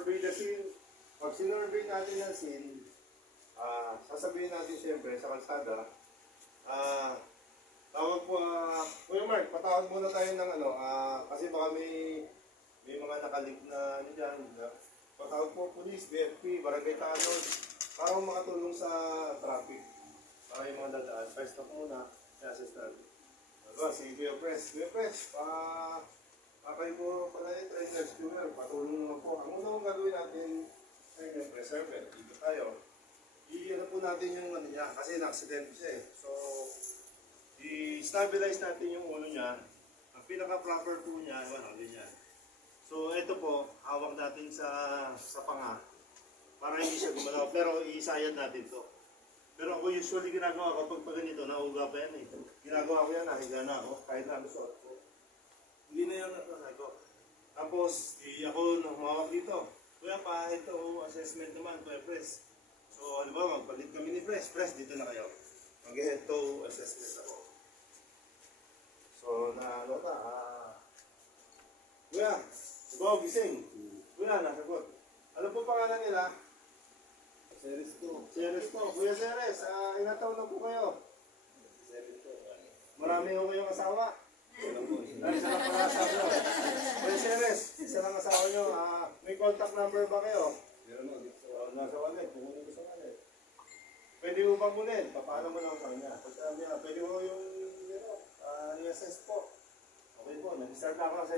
survey the scene. Pag sinurvey natin yung scene, sasabihin natin siyempre sa kalsada, tawag po, Kuya Mark, patawag muna tayo ng ano, kasi baka may mga nakalik na ano dyan. Patawag po police, BFP, barangay tanod, para makatulong sa traffic. Para yung mga dadaan. First stop muna, i-assist natin. Sige, Kuya Pres. Kuya Pres, kayo po pala yung train rescuer, patulong naman po. Ang unang gagawin natin ay yung preserver. Dito tayo. I-ano po natin yung ano niya, kasi na-accident siya eh. So, i-stabilize natin yung ulo niya. Ang pinaka-proper po niya, ano niya. So, ito po, hawak natin sa panga para hindi siya gumalaw. Pero i-isayad natin to. Pero ako usually ginagawa kapag pag ganito, nauuga pa yan eh. Ginagawa ko yan, nahiga na ako, kahit na suot ko. Hindi na yan natasay ko. Tapos, ako nang humawak dito. Kuya pa, ito assessment naman, Kuya Pres. So, ano ba, magpalit kami ni Pres. Pres, dito na kayo. Mag-head to assessment ako. So, nalota, Kuya, sabaw, gising. Kuya, nasagot. Ano po pangalan nila? Ceres po. Ceres po. Kuya Ceres, ilang taon na po kayo? 7 po. Marami ho kayong asawa? Isa lang pala asawa nyo. Kuya Ceres, isa lang asawa nyo. May contact number ba kayo? Meron mo. Nasa wallet. Pukunin ko sa wallet. Pwede mo bang kunin? Paano mo lang sa kanya? Pwede mo yung i-assess po. Okay po, nag-start na ako sa